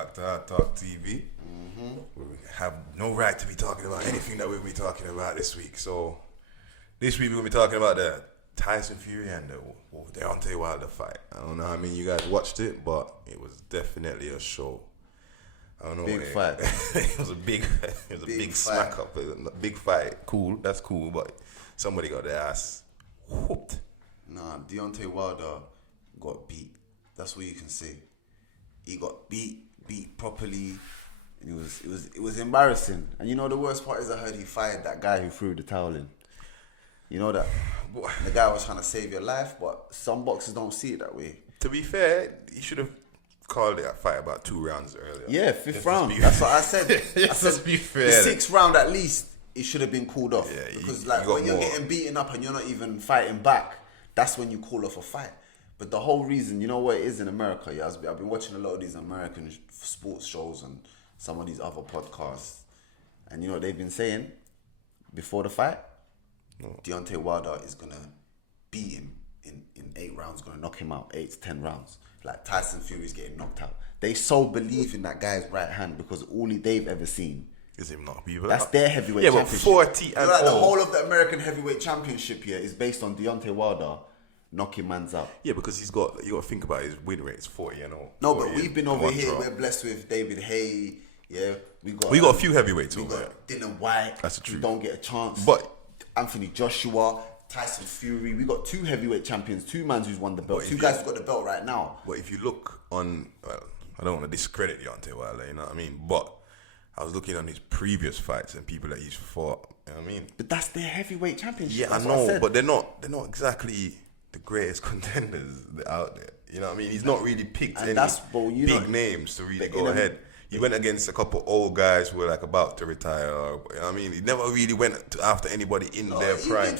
back to Ard Talk TV. We have no right to be talking about anything that we'll be talking about this week. So this week we'll be talking about the Tyson Fury and the Dontae Wider fight. I don't know how many of you guys watched it, but it was definitely a show. I don't know. Big fight. It was a big smack up. Big fight. Cool. That's cool. But somebody got their ass whooped. Nah, Dontae Wider got beat. That's what you can say. He got beat properly. And it was embarrassing. And you know the worst part is I heard he fired that guy who threw the towel in. You know that? The guy was trying to save your life, but some boxers don't see it that way. To be fair, he should have called it a fight about 2 rounds earlier. Yeah, fifth round. That's what I said. Let's be fair. The 6th round at least, it should have been called off. Yeah, because when you're getting beaten up and you're not even fighting back, that's when you call off a fight. But the whole reason, you know what it is in America? Yeah, I've been watching a lot of these American sports shows and some of these other podcasts. And you know what they've been saying before the fight? No. Dontae Wider is going to beat him in 8 rounds, going to knock him out, 8 to 10 rounds. Like Tyson Fury's getting knocked out. They so believe in that guy's right hand because all they've ever seen is him knock people That's out. their heavyweight championship. Yeah, but 40 and like the whole of the American heavyweight championship here is based on Dontae Wilder knocking mans out. Yeah, because you got to think about his win rate is 40 and all. No, but we've been over here. We're blessed with David Haye. Yeah, we got a few heavyweights over there. Dylan White. That's the truth. We don't get a chance. But Anthony Joshua, Tyson Fury. We got 2 heavyweight champions, 2 mans who's won the belt. 2 guys who've got the belt right now. But if you look on, well, I don't want to discredit Dontae Wider, you know what I mean? But I was looking on his previous fights and people that he's fought, you know what I mean? But that's their heavyweight championship. Yeah, that's I know, but they're not exactly the greatest contenders out there. You know what I mean? He's not really picked any big names to really go ahead. He went against a couple old guys who were like about to retire. You know what I mean? He never really went after anybody in their prime.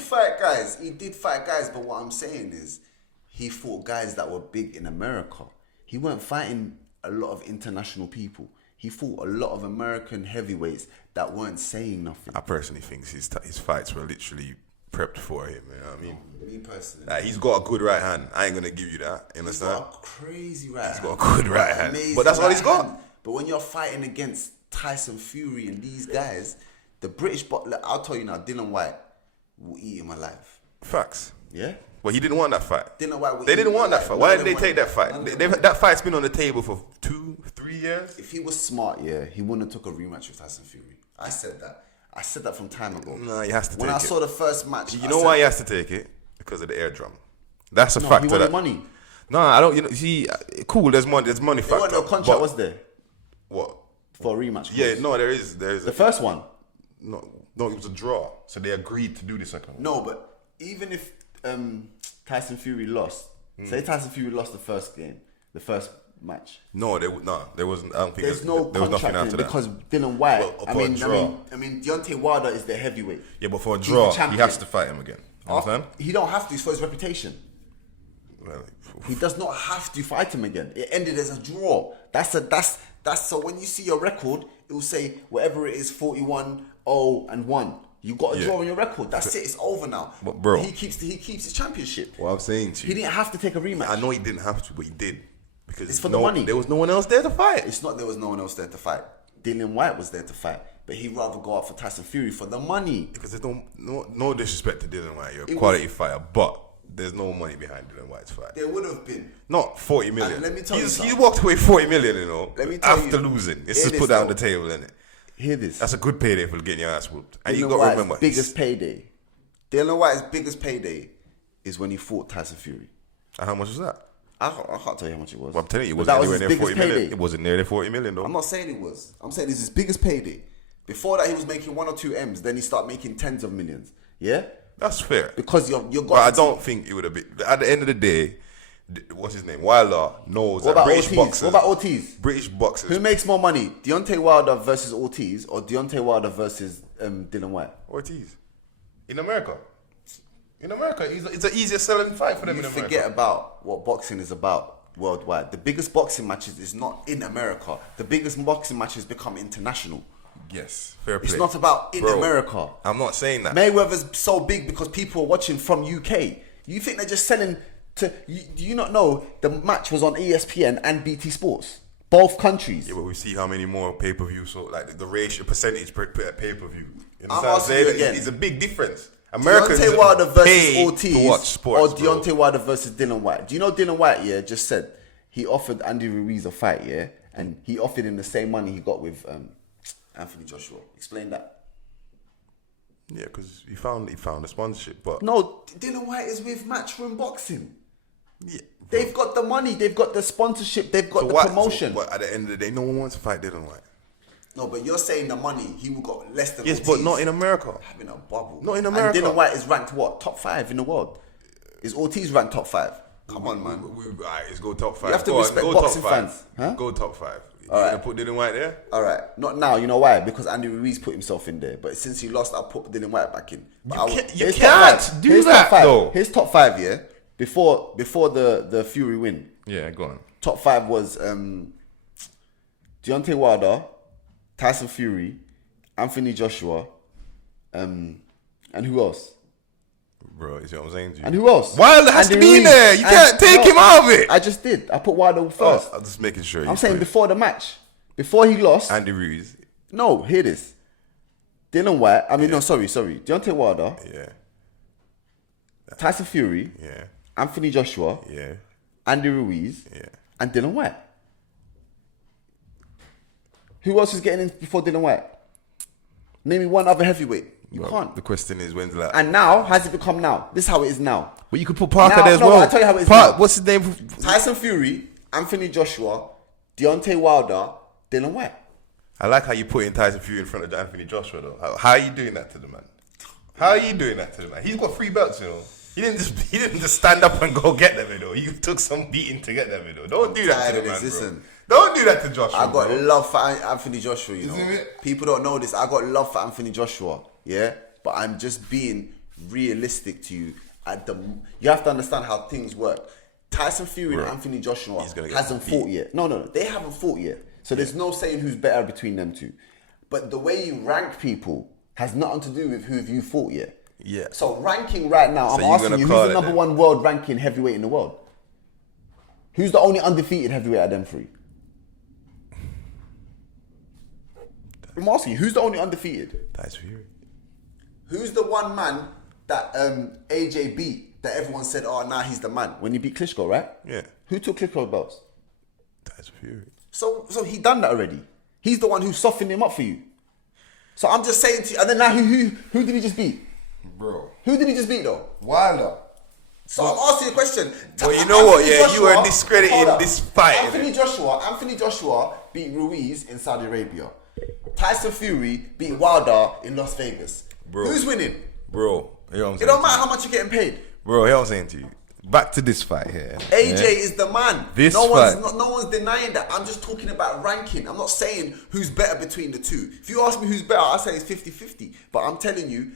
He did fight guys, but what I'm saying is he fought guys that were big in America. He weren't fighting a lot of international people. He fought a lot of American heavyweights that weren't saying nothing. I personally think his fights were literally prepped for him. You know what I mean? Me personally. Like, he's got a good right hand. I ain't going to give you that. You understand? He's got a crazy right hand. He's got a good right hand. But that's all he's got. But when you're fighting against Tyson Fury and these guys, the British boxer, I'll tell you now, Dylan White will eat him alive. Facts. Yeah? Well, he didn't want that fight. Dylan White will They didn't want that fight. Why did they take that fight? That fight's been on the table for 2-3 years. If he was smart, yeah, he wouldn't have took a rematch with Tyson Fury. I said that from time ago. Nah, he has to take it. When I saw the first match, you know why he has to take it? Because of the air drum. That's a factor. He wanted money. No, I don't. You know, see, cool. There's money factor. There wasn't no contract, was there? What? For a rematch? Yeah, no, there is. The first one? No, it was a draw. So they agreed to do the second one. No, but even if Tyson Fury lost, say Tyson Fury lost the first game, the first match. No, there wasn't. I don't think there was nothing after that because Dylan White. I mean, Dontae Wider is the heavyweight. Yeah, but for a draw, he has to fight him again. Understand? He don't have to. It's for his reputation. Well, he does not have to fight him again. It ended as a draw. That's so when you see your record, it will say whatever it is, 41-0-1. You got a draw on your record. That's it. It's over now. But bro, he keeps his championship. What I'm saying to you, he didn't have to take a rematch. I know he didn't have to, but he did because it's for the money. There was no one else there to fight. It's not there was no one else there to fight. Dylan White was there to fight, but he'd rather go out for Tyson Fury for the money. Because there's no disrespect to Dylan White. You're a quality fighter, but there's no money behind Dylan White's fight. There would have been. Not 40 million. And let me tell you something. He walked away 40 million, you know, let me tell after losing. It's just put that on the table, isn't it? Hear this. That's a good payday for getting your ass whooped. And you Dylan got to White's remember. biggest payday. Dylan White's biggest payday is when he fought Tyson Fury. And how much was that? I can't tell you how much it was. Well, I'm telling you, it wasn't anywhere near 40 million. It wasn't nearly 40 million, though. I'm not saying it was. I'm saying it's his biggest payday. Before that, he was making 1 or 2 M's. Then he started making tens of millions. Yeah? That's fair. Because you're But I don't think it would have been. At the end of the day, what's his name? Wilder knows that British boxers. What about Ortiz? British boxers. Who makes more money? Dontae Wilder versus Ortiz or Dontae Wilder versus Dylan White? Ortiz. In America. It's an easier selling fight for them in America. You forget about what boxing is about worldwide. The biggest boxing matches is not in America. The biggest boxing matches become international. Yes, fair play. It's not about in America. I'm not saying that. Mayweather's so big because people are watching from UK. You think they're just selling to... Do you not know the match was on ESPN and BT Sports? Both countries. Yeah, but we see how many more pay-per-view, so like the ratio, percentage per pay-per-view. You I'm understand what I'm asking you saying? again. It's a big difference. Americans Deontay Wilder versus pay Ortiz to watch sports, or Deontay Wilder versus Dylan White. Do you know Dylan White, just said he offered Andy Ruiz a fight, and he offered him the same money he got with Anthony Joshua. Explain that. Yeah, because he found a sponsorship, but No, Dylan White is with Matchroom Boxing. yeah, They've got the money, they've got the sponsorship, they've got the promotion. But at the end of the day, no one wants to fight Dylan White. No, but you're saying the money, he will got less than Yes, Ortiz. but not in America. Having a bubble. Not in America. And Dylan White is ranked what? Top 5 in the world. Is Ortiz ranked top 5? Come on, man. All right, let's go top 5. You have to Go on, respect go boxing top 5. fans. Huh? Go top 5. You All gonna right. put Dylan White there? All right, not now. You know why? Because Andy Ruiz put himself in there. But since he lost, I'll put Dylan White back in. But You here's can't top five. do Here's that, top five. though. Here's top 5, Before the Fury win. Yeah, go on. Top 5 was Deontay Wilder, Tyson Fury, Anthony Joshua, and who else? Bro, you see what I'm saying to you? And who else? Wilder has to Andy be in Ruiz. there. You can't take him out of it. I just did. I put Wilder first. I'm just making sure. I'm saying before the match. Before he lost. Andy Ruiz. No, hear this. Dylan White. Sorry. Deontay Wilder, Yeah, Tyson Fury, yeah, Anthony Joshua, yeah, Andy Ruiz, yeah. and Dylan White. Who else is getting in before Dylan White? Name me one other heavyweight. You can't. The question is, when's that? And now, how's it become now? This is how it is now. Well, you could put Parker Now- there as no, well. I'll tell you how it is now. What's his name? Tyson Fury, Anthony Joshua, Deontay Wilder, Dylan White. I like how you put in Tyson Fury in front of Anthony Joshua, though. How are you doing that to the man? How are you doing that to the man? He's got 3 belts, you know. He didn't just stand up and go get them, you know. You took some beating to get them, you know. Don't do that to the man, bro. Don't do that to Joshua. I got bro. love for Anthony Joshua, you know. Isn't it? People don't know this. I got love for Anthony Joshua, but I'm just being realistic to you. You have to understand how things work. Tyson Fury and Anthony Joshua hasn't fought yet. No, they haven't fought yet. So there's no saying who's better between them two. But the way you rank people has nothing to do with who you fought yet. Yeah. So ranking right now, I'm you're asking gonna you, call who's the it number then? 1 world ranking heavyweight in the world? Who's the only undefeated heavyweight out of them 3? I'm asking you, who's the only undefeated? Tyson Fury. Who's the one man that AJ beat that everyone said, oh, now he's the man? When he beat Klitschko, right? Yeah. Who took Klitschko's belts? Tyson Fury. So he done that already. He's the one who softened him up for you. So I'm just saying to you, and then now who did he just beat? Bro. Who did he just beat though? Wilder. So I'm asking you a question. Well, you know what? Anthony Yeah, you Joshua- are discrediting hold up. this fight. Anthony Joshua beat Ruiz in Saudi Arabia. Tyson Fury beat Wilder in Las Vegas. Bro. Who's winning? Bro, you know what I'm It saying? don't matter how much you're getting paid. Bro, you know what I'm saying to you? Back to this fight here. AJ yeah? is the man. This no fight. one's denying that. I'm just talking about ranking. I'm not saying who's better between the two. If you ask me who's better, I'll say it's 50-50. But I'm telling you,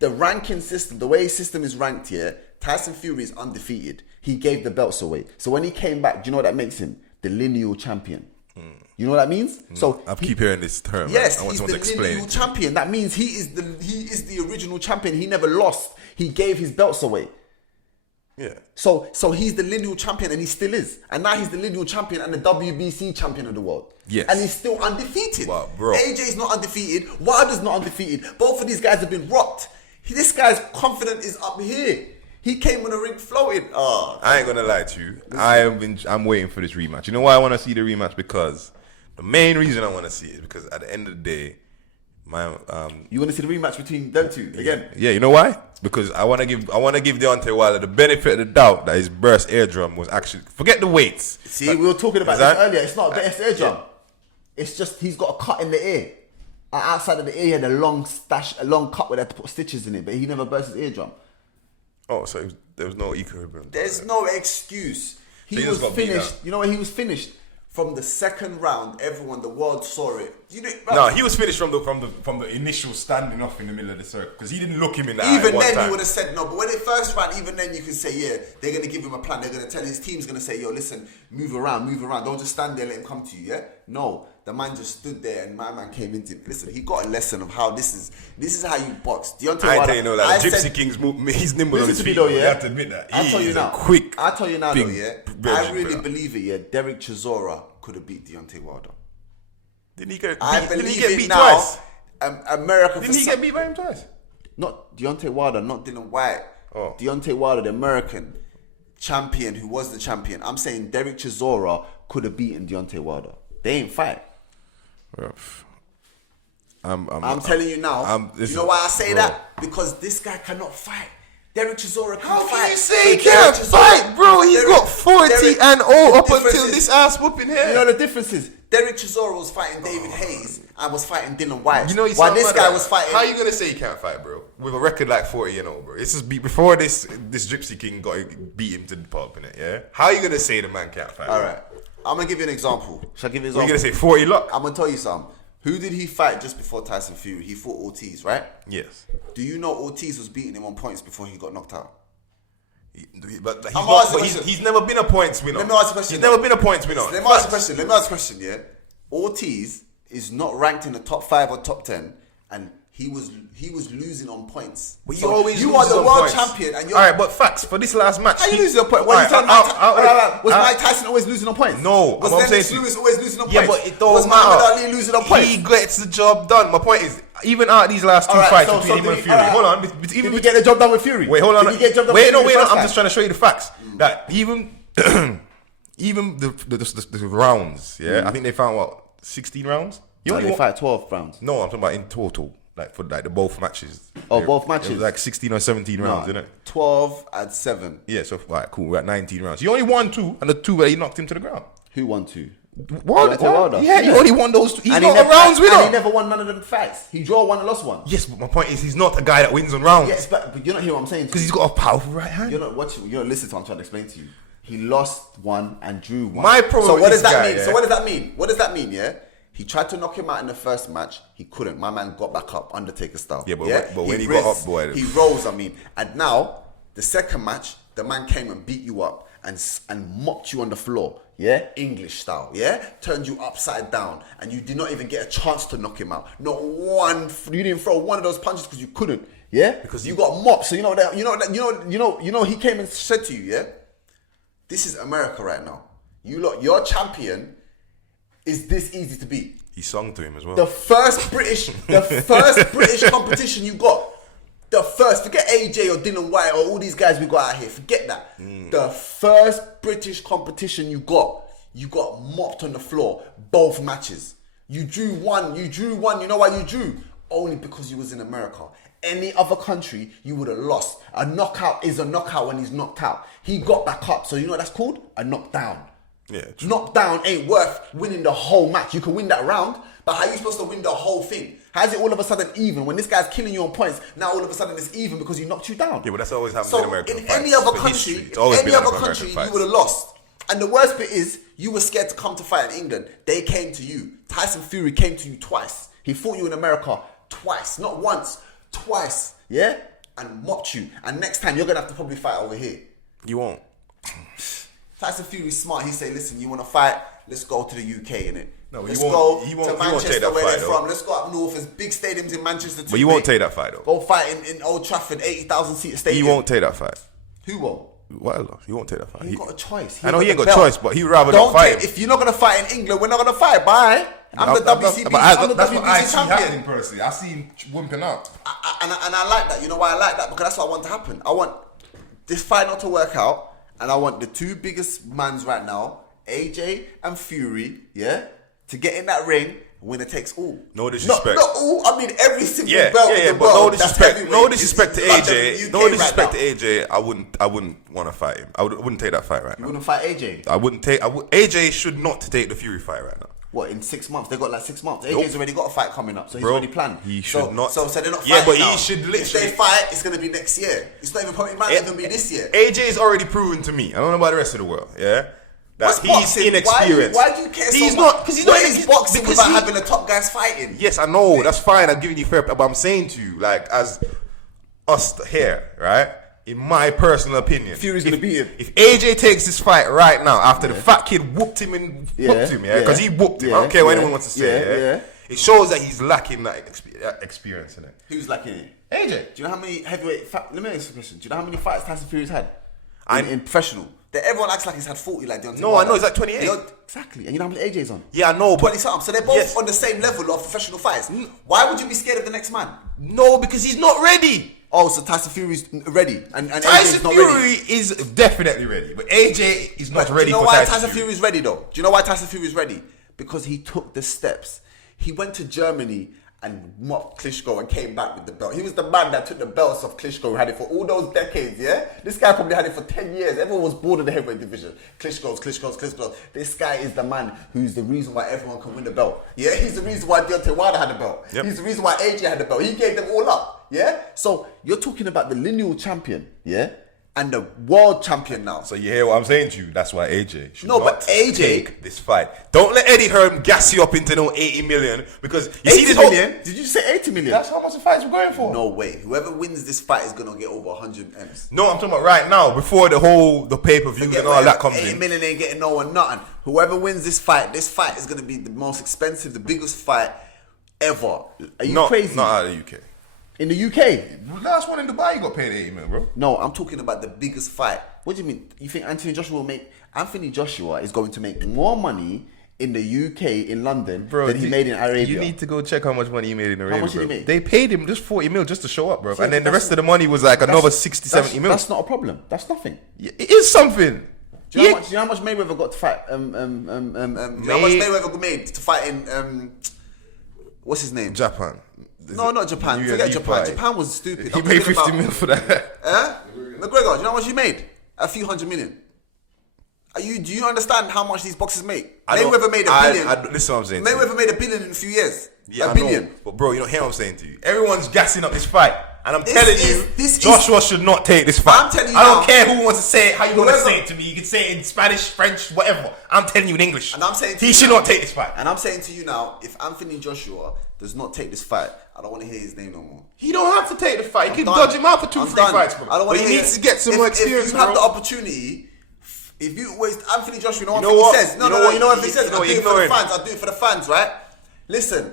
the ranking system, the way his system is ranked here, Tyson Fury is undefeated. He gave the belts away. So when he came back, do you know what that makes him? The lineal champion. You know what that means? So I keep hearing this term. yes, I want he's someone the to explain lineal it. champion. That means he is the original champion. He never lost. He gave his belts away. Yeah. So he's the lineal champion, and he still is. And now he's the lineal champion and the WBC champion of the world. Yes. And he's still undefeated. Wow, bro. AJ's not undefeated. Wilder's not undefeated. Both of these guys have been rocked. This guy's confidence is up here. He came on the ring floating. Oh, I ain't gonna lie to you. I'm waiting for this rematch. You know why I want to see the rematch? Because the main reason I want to see it is because at the end of the day, you want to see the rematch between them two again? Yeah, you know why? Because I want to give Dontae Wider the benefit of the doubt that his burst eardrum was actually, forget the weights. See, we were talking about this earlier. It's not a best eardrum. It's just he's got a cut in the ear. Outside of the ear, he had a long cut where they had to put stitches in it, but he never burst his eardrum. Oh, so there was no equilibrium. There's no excuse. He So he was just got beat finished. out. You know when he was finished? From the second round, everyone, the world saw it. You know, No, he was finished from the initial standing off in the middle of the circle because he didn't look him in the eye even one then time. you would have said no. But when it first ran, even then you can say, yeah, they're going to give him a plan. They're going to tell his team's going to say, yo, listen, move around. Don't just stand there, let him come to you, yeah? No, the man just stood there and my man came into him. Listen, he got a lesson of how this is how you box. Deontay I ain't Wilder, tell you no, like Gypsy King's move, he's nimble on his listen to me feet. though, You yeah? have to admit that. I'll tell you now. Quick. I'll tell you now though, big yeah? version, I really bro. believe it, yeah? Derek Chisora could have beat Dontae Wider. Didn't he get I beat, believe didn't he get it beat now. twice? America. Didn't he get beat by him twice? Not Dontae Wider, not Dylan White. Oh. Dontae Wider, the American champion who was the champion. I'm saying Derek Chisora could have beaten Dontae Wilder. They ain't fight. I'm telling you now. You know why I say that? Because this guy cannot fight. Derek Chisora can fight. How can you say he can't fight, bro? He's got 40 and all up until this ass whooping here. You know the difference is Derek Chisora was fighting David Hayes and was fighting Dylan White. You know, while this guy was fighting. How you gonna say he can't fight, bro? With a record like 40 and 0, bro. This is before this Gypsy King beat him to the pulp, innit? Yeah. How you gonna say the man can't fight? All right, I'm gonna give you an example. Shall I give you an example? What you gonna say 40 luck? I'm gonna tell you something. Who did he fight just before Tyson Fury? He fought Ortiz, right? Yes. Do you know Ortiz was beating him on points before he got knocked out? But he's never been a points winner. Let me ask a question. He's never been a points winner. Let me ask a question, yeah? Ortiz is not ranked in the top 5 or top 10, and he was losing on points. But so you are the world champion, and you're alright. But facts for this last match. How you losing on points? Was Mike Tyson always losing on points? No. Was Lennox Lewis always losing on points? Yeah, but it don't was matter. Muhammad Ali losing on points? He gets the job done. My point is, even out these last two fights between him and Fury. Hold on. Did he get the job done with Fury? Wait, hold on. Did he get the job done with Fury? Wait. I'm just trying to show you the facts. That even the rounds. Yeah, I think they found what 16 rounds. They fight 12 rounds. No, I'm talking about in total. Like for like the both matches. Both matches. It was like 16 or 17 rounds, isn't it? 12 and 7. Yeah, so right, cool. We're at 19 rounds. He only won 2, and the 2 where he knocked him to the ground. Who won 2? One. Yeah, he only won those 2. He's not a rounds winner. And he never won none of them fights. He drew one and lost one. Yes, but my point is he's not a guy that wins on rounds. Yes, but you're not hearing what I'm saying. Because he's got a powerful right hand. You're not watching. You're not listening to what I'm trying to explain to you. He lost one and drew one. My problem. So what does that guy, mean? Yeah? So what does that mean? What does that mean? Yeah. He tried to knock him out in the first match. He couldn't. My man got back up, Undertaker style. Yeah, but when he got up, boy, he rose. And now the second match, the man came and beat you up and mopped you on the floor. Yeah, English style. Yeah, turned you upside down, and you did not even get a chance to knock him out. Not one. You didn't throw one of those punches because you couldn't. Yeah, because you got mopped. So you know that. You know. He came and said to you, yeah, this is America right now. Your champion is this easy to beat. He sung to him as well. The first British competition you got. Forget AJ or Dylan White or all these guys we got out here. Forget that. The first British competition you got mopped on the floor. Both matches. You drew one. You know why you drew? Only because you was in America. Any other country, you would have lost. A knockout is a knockout when he's knocked out. He got back up. So you know what that's called? A knockdown. Yeah, true. Knockdown ain't worth winning the whole match. You can win that round, but how are you supposed to win the whole thing? How's it all of a sudden even? When this guy's killing you on points, now all of a sudden it's even because he knocked you down. Yeah, but that's always happened so in American in fights. Any other country, you would have lost. And the worst bit is, you were scared to come to fight in England. They came to you. Tyson Fury came to you twice. He fought you in America twice. Not once, twice. Yeah? And mopped you. And next time, you're going to have to probably fight over here. You won't. Tyson Fury's smart. He say, listen, you want to fight? Let's go to the UK, innit? No, let's go to take Manchester, that where fight, they're from. Let's go up north. There's big stadiums in Manchester too. But you won't take that fight, though. Go fight in Old Trafford, 80,000 seat stadium. He won't take that fight. Who won't? Well, he won't take that fight. He ain't got a choice. I know he ain't got a choice, but he'd rather not fight him. If you're not going to fight in England, we're not going to fight. Bye. I'm the WBC champion. Personally, I see him wimping out. And I like that. You know why I like that? Because that's what I want to happen. I want this fight not to work out, and I want the two biggest mans right now, AJ and Fury, yeah, to get in that ring. Winner takes all. No disrespect. Not all. I mean every single belt in the but world. No disrespect to AJ. No disrespect to right AJ. I wouldn't want to fight him. I wouldn't take that fight right now. You wouldn't fight AJ. I wouldn't take. AJ should not take the Fury fight right now. What, in 6 months? They got like 6 months. AJ's already got a fight coming up, so he's already planned. He should not. So they're not fighting. Yeah, but now. he should literally. If they fight, it's gonna be next year. It's not even probably might even be this year. AJ is already proven to me. I don't know about the rest of the world. Yeah. That he's boxing? inexperienced. Why do you care so much? Because he's not in boxing without having the top guys fighting. Yes, I know. That's fine. I'm giving you fair, but I'm saying to you, like, as us here, right? In my personal opinion, Fury's gonna beat him. If AJ takes this fight right now, after the fat kid whooped him and whooped him, because he whooped him. I don't care what anyone wants to say. It shows that he's lacking that experience in it. Who's lacking it? AJ. Do you know how many heavyweight? Let me ask you a question. Do you know how many fights Tyson Fury's had in professional? Everyone acts like he's had 40 like Dontae No, Wider. I know, he's like 28. Exactly. And you know how many AJ's on? Yeah, I know. 20 something. So they're both on the same level of professional fights. Why would you be scared of the next man? No, because he's not ready. Oh, so Tyson Fury's ready. And Tyson AJ's not Fury ready. is definitely ready. But AJ is not ready do you know for why Tyson Fury is ready though? Do you know why Tyson Fury is ready? Because he took the steps. He went to Germany and mopped Klitschko and came back with the belt. He was the man that took the belts off Klitschko, who had it for all those decades, yeah? This guy probably had it for 10 years. Everyone was bored of the heavyweight division. Klitschko's. This guy is the man who's the reason why everyone can win the belt. Yeah? He's the reason why Dontae Wider had the belt. Yep. He's the reason why AJ had the belt. He gave them all up, yeah? So you're talking about the lineal champion, yeah? And the world champion now. So you hear what I'm saying to you? That's why AJ should but AJ take this fight. Don't let Eddie Hearn gas you up into no 80 million because you 80 see this million? whole... Did you say 80 million? That's how much the fights we're going for. No way. Whoever wins this fight is gonna get over 100 M's. No, I'm talking about right now, before the pay-per-views and all that comes 80 in. million ain't getting no one nothing. Whoever wins this fight is gonna be the most expensive, the biggest fight ever. Are you crazy? Not out of the UK. In the UK? The last one in Dubai, you got paid 80 million, bro. No, I'm talking about the biggest fight. What do you mean? You think Anthony Joshua is going to make more money in the UK, in London, than he made in Arabia? You need to go check how much money he made in Arabia. How much did he bro. make? They paid him just 40 mil just to show up, bro. Yeah, and then the that's- rest of the money was like another 60, 70 mil. That's not a problem. That's nothing. Yeah, it is something. Do you know how much Mayweather got to fight? Do you know how much Mayweather made to fight in what's his name? Japan. No, not Japan. UFC Forget Japan. fight. Japan was stupid. He made 50 mil for that. McGregor, do you know how much he made? A few hundred million. Do you understand how much these boxers make? Mayweather made $1 billion. Listen to what I'm saying. Mayweather made $1 billion in a few years. Yeah, $1 billion. know. But bro, you don't hear what I'm saying to you. Everyone's gassing up this fight. And I'm telling you, this Joshua should not take this fight. I'm telling you I don't now, care who wants to say it, how you want to whoever- say it to me. You can say it in Spanish, French, whatever. I'm telling you in English. And I'm saying to he you should now- not take this fight. And I'm saying to you now, if Anthony Joshua does not take this fight, I don't want to hear his name no more. He don't have to take the fight. He can done. dodge him out for 2-3 I'm done. fights, bro. I don't want But to he hear needs to get some more experience, If you have bro. the opportunity, if you waste Anthony Joshua, You know what? he says. No, You know no, what? you know what he You says. know I'll what? do it for the Ignore fans. I'll do it for the fans, right? Listen,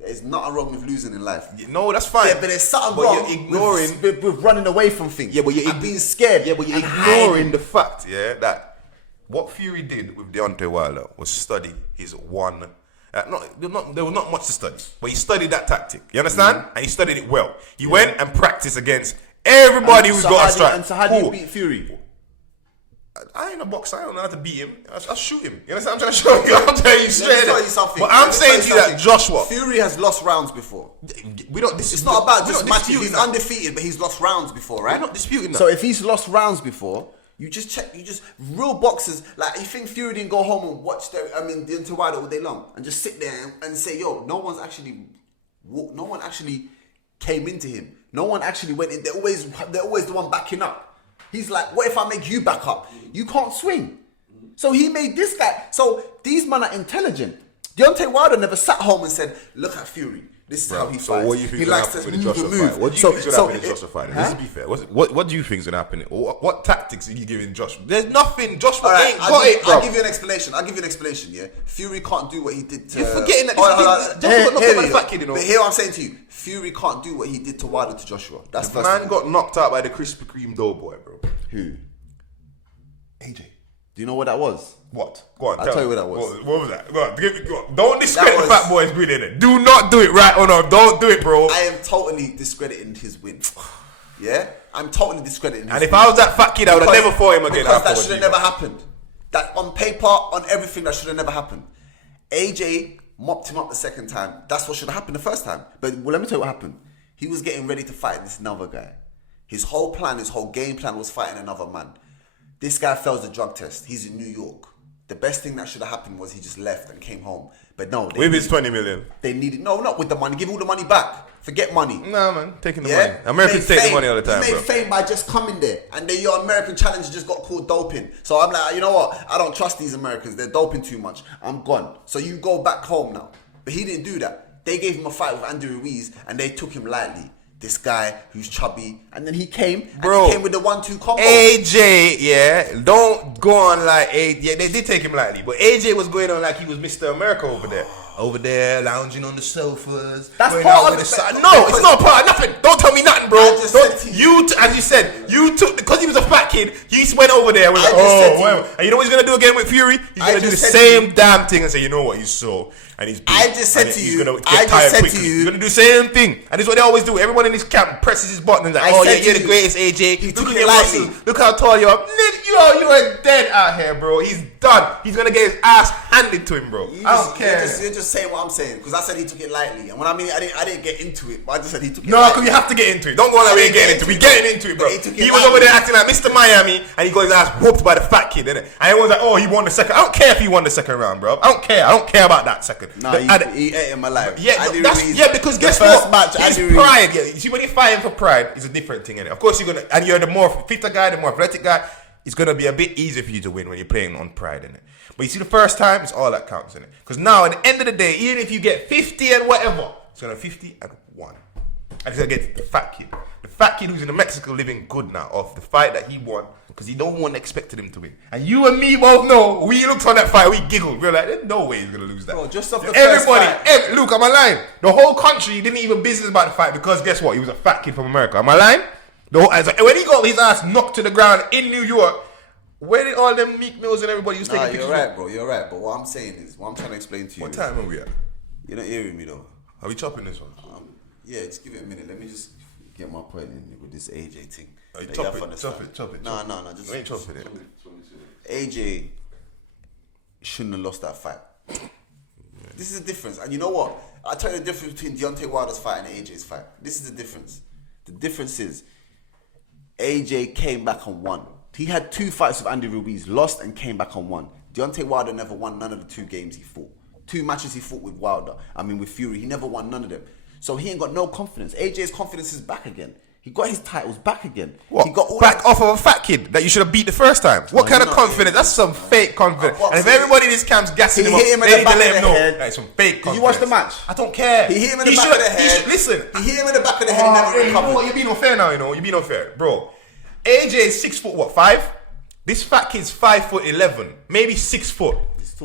there's nothing wrong with losing in life. No, that's fine. Yeah, but there's something But wrong you're ignoring. with running away from things. Yeah, but you're and being scared. Yeah, but you're and ignoring hiding. the fact, yeah, that what Fury did with Dontae Wider was study his one. There was not much to study, but he studied that tactic. You understand? And he studied it well. He went and practiced against everybody who's got a strike. And so how do you beat Fury? I ain't a boxer. I don't know how to beat him. I'll shoot him. You understand? I'm trying to show you. I'm telling you straight. Let me tell you something. But I'm Let me saying tell to you you that something. Joshua, Fury has lost rounds before. we don't. It's not about we're just not matches. disputing He's that. undefeated, but he's lost rounds before, right? We're not disputing that. So if he's lost rounds before, you just check. Real boxers, like you think Fury didn't go home and watch Dontae Wider all day long and just sit there and say, yo, no one actually came into him. No one actually went in. They're always the one backing up. He's like, what if I make you back up? You can't swing. So he made this guy. So these men are intelligent. Dontae Wilder never sat home and said, look at Fury. This is how he So fights. what do you think He is going to likes happen to in the move Joshua and move. fight? What do you think is going to happen in the it- Joshua fight? huh? Let's be fair. What do you think is going to happen? What tactics are you giving Joshua? There's nothing. Joshua All right, ain't got it, bro. I'll give you an explanation. Yeah, Fury can't do what he did to. You're forgetting that Hold on, this kid- Joshua got knocked out by the fat kid, you know. But here I'm saying to you, Fury can't do what he did to Wilder to Joshua. That's The first. man got knocked out by the Krispy Kreme doughboy, bro. Who? AJ. Do you know what that was? What? Go on. I'll tell you what that was. What was that? Go on. Go on. Don't discredit That the was- fat boy's win in it. Do not do it, right or no. Don't do it, bro. I am totally discrediting his win. Yeah, I'm totally discrediting. His And if win. I was that fat kid, I would have never fought him again. Because that afterwards, should have you know. never happened. That on paper, on everything, that should have never happened. AJ mopped him up the second time. That's what should have happened the first time. But let me tell you what happened. He was getting ready to fight this another guy. His whole game plan was fighting another man. This guy fails the drug test. He's in New York. The best thing that should have happened was he just left and came home. But no, With his 20 million. they needed not with the money. Give all the money back. Forget money. Nah, man. Taking the Yeah, money. Americans He made take the fame. money all the time, He made bro. fame by just coming there, and then your American challenger just got caught doping. So I'm like, you know what? I don't trust these Americans. They're doping too much. I'm gone. So you go back home now. But he didn't do that. They gave him a fight with Andy Ruiz, and they took him lightly. This guy who's chubby, and then he came, Bro, and he came with the 1-2 combo. AJ, yeah, don't go on like AJ. Yeah, they did take him lightly, but AJ was going on like he was Mr. America over there. over there lounging on the sofas. That's going part out of with it. No, it's not part of nothing. Don't tell me nothing, bro. I just said to As you said, you took because he was a fat kid. You just went over there. And you know what he's gonna do again with Fury? He's gonna do the same damn thing and say, you know what, he's so. And he's big. I just said to you. He's gonna do the same thing, and this is what they always do. Everyone in this camp presses his button and like, oh yeah, you're the greatest, AJ. Look at your muscles. Look how tall you are. Nigga, you are dead out here, bro. He's done. He's gonna get his ass handed to him, bro. I don't care. You're just saying what I'm saying because I said he took it lightly, and when I mean I didn't get into it, but I just said he took it. No, because you have to get into it. Don't go on that way and get into it. We getting into it, bro. He was over there acting like Mr. Miami, and he got his ass whooped by the fat kid, innit? And everyone's like, oh, he won the second. I don't care if he won the second round, bro. I don't care about that second. No, he ate in my life. Yeah, because guess what? Match, it's pride. Yeah, you see, when you're fighting for pride, it's a different thing, innit? Of course, you're the more fitter guy, the more athletic guy. It's gonna be a bit easier for you to win when you're playing on pride, innit? But you see, the first time, it's all that counts, innit? Because now, at the end of the day, even if you get 50 and whatever, it's gonna 50 and 1. And it's gonna get the fat kid. The fat kid who's in Mexico living good now off the fight that he won. Because no one expected him to win. And you and me both know, we looked on that fight, we giggled. We were like, there's no way he's going to lose that. Bro, just off the first fight. Luke, am I lying? The whole country didn't even business about the fight because guess what? He was a fat kid from America. Am I lying? When he got his ass knocked to the ground in New York, where did all them Meek Mills and everybody was taking pictures? You're right, bro. You're right. But what I'm saying is, what I'm trying to explain to you. What time are we at? You're not hearing me though. Are we chopping this one? Yeah, just give it a minute. Let me just get my point in with this AJ thing. Chop it. No. Just you ain't chopping it. AJ shouldn't have lost that fight. This is the difference. And you know what? I'll tell you the difference between Dontae Wider's fight and AJ's fight. This is the difference. The difference is AJ came back and won. He had 2 fights with Andy Ruiz, lost and came back and won. Dontae Wider never won none of the 2 games he fought. 2 matches he fought with Fury, he never won none of them. So he ain't got no confidence. AJ's confidence is back again. He got his titles back again. What? He got all back off of a fat kid that you should have beat the first time. What kind of confidence? That's some fake confidence. And if everybody in this camp's gassing him up, they need to let him know that's some fake confidence. Did you watch the match? I don't care. He hit him in the back of the head. Listen. He hit him in the back of the head and never recovered. You know what? You're being unfair now, You're being unfair. Bro, AJ is 6 foot, 5? This fat kid's 5'11", maybe 6 foot.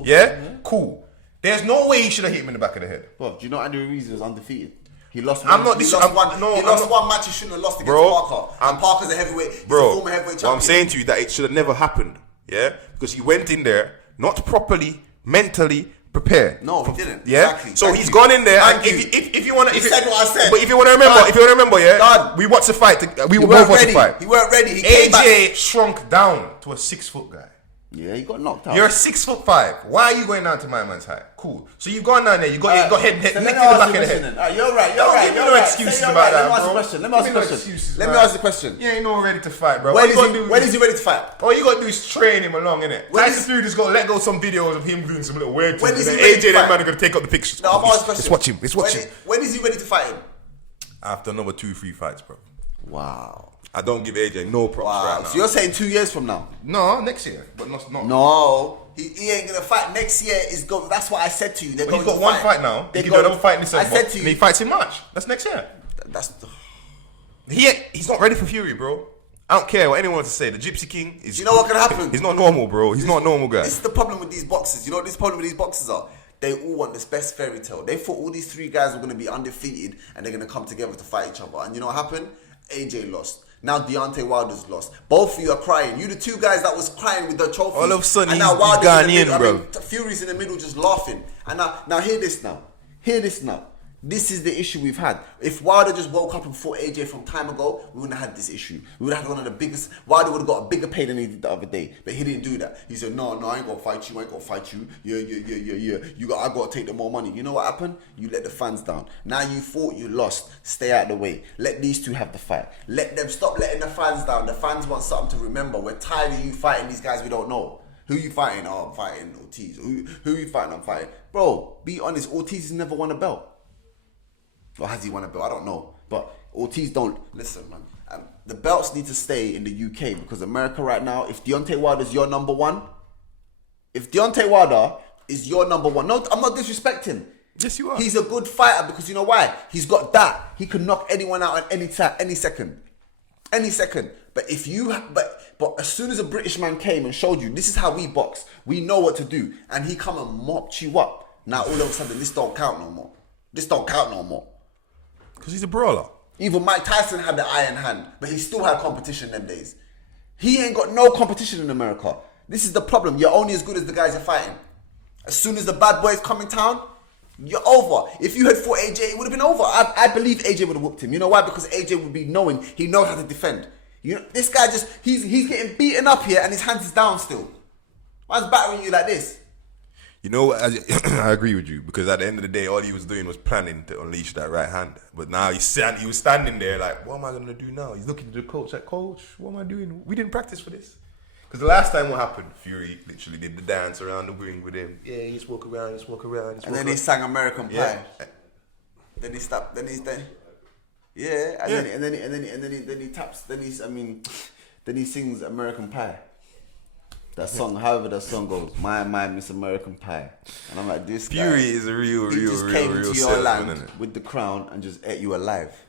Yeah? Cool. There's no way he should have hit him in the back of the head. Bro, do you know Andy Ruiz was undefeated? He lost one. He lost one match he shouldn't have lost against Parker. And Parker's a heavyweight. He's a former heavyweight champion. What I'm saying to you that it should have never happened. Yeah? Because he went in there not properly, mentally prepared. No, he didn't. Yeah? Exactly. So he's gone in there and if you want to... He said what I said. But if you want to remember, yeah? We watched the fight. We were both watching the fight. He weren't ready. AJ shrunk down to a 6 foot guy. Yeah, he got knocked out. You're 6'5". Why are you going down to my man's height? Cool. So you've gone down there. You got head neck to the back of the head. You're right. Give me no excuses about that, bro. Let me ask the question. You ain't no ready to fight, bro. When is he ready to fight? All you got to do is train him along, innit? Tyson Fury just got to let go some videos of him doing some little weird things. When is he ready ready to fight? That man are going to take up the pictures. No, I'm asking the question. Let's watch him. When is he ready to fight him? After another 2-3 fights, bro. Wow. I don't give AJ no props right now. So you're saying 2 years from now? No, next year, but not. No, he ain't gonna fight next year. That's what I said to you. But he's got one fight now. He got another fight in December. I said to you, and he fights in March. That's next year. He's not ready for Fury, bro. I don't care what anyone wants to say. The Gypsy King is. You know what can happen? He's not normal, bro. He's not a normal guy. This is the problem with these boxers. You know what this problem with these boxers are? They all want this best fairy tale. They thought all these 3 guys were gonna be undefeated and they're gonna come together to fight each other. And you know what happened? AJ lost. Now Dontae Wilder's lost. Both of you are crying. You the 2 guys that was crying with the trophy. All of a sudden, and he's Ghanaian, bro. Fury's in the middle just laughing. And now hear this now. This is the issue we've had. If Wilder just woke up and fought AJ from time ago, we wouldn't have had this issue. We would have had one of the biggest. Wilder would have got a bigger pay than he did the other day, but he didn't do that. He said, "No, I ain't gonna fight you. Yeah. I gotta take the more money." You know what happened? You let the fans down. Now you fought, you lost. Stay out of the way. Let these 2 have the fight. Let them stop letting the fans down. The fans want something to remember. We're tired of you fighting these guys we don't know. Who you fighting? Oh, I'm fighting Ortiz. Who you fighting? I'm fighting. Bro, be honest. Ortiz has never won a belt. Or has he won a belt? I don't know. But Ortiz don't... Listen, man. The belts need to stay in the UK because America right now, if Dontae Wilder is your number 1... If Dontae Wilder is your number 1... No, I'm not disrespecting. Yes, you are. He's a good fighter because you know why? He's got that. He can knock anyone out at any time, any second. But if you... But as soon as a British man came and showed you, this is how we box. We know what to do. And he come and mopped you up. Now all of a sudden, this don't count no more. This don't count no more. Because he's a brawler. Even Mike Tyson had the iron hand, but he still had competition them days. He ain't got no competition in America. This is the problem. You're only as good as the guys you're fighting. As soon as the bad boys come in town, you're over. If you had fought AJ, it would have been over. I believe AJ would have whooped him. You know why? Because AJ would be knowing he knows how to defend. You know, this guy just he's getting beaten up here and his hands is down still. Man's battering you like this. You know, I agree with you, because at the end of the day, all he was doing was planning to unleash that right hand. But now he was standing there like, what am I going to do now? He's looking at the coach like, coach, what am I doing? We didn't practice for this. Because the last time what happened, Fury literally did the dance around the ring with him. Yeah, he just walk around, and then he sang American Pie. Yeah. Then he stopped. Yeah, and then he taps. Then he sings American Pie. That song, however that song goes, my Miss American Pie, and I'm like, this Fury is a real came to your salesman, land isn't it? with the crown and just ate you alive.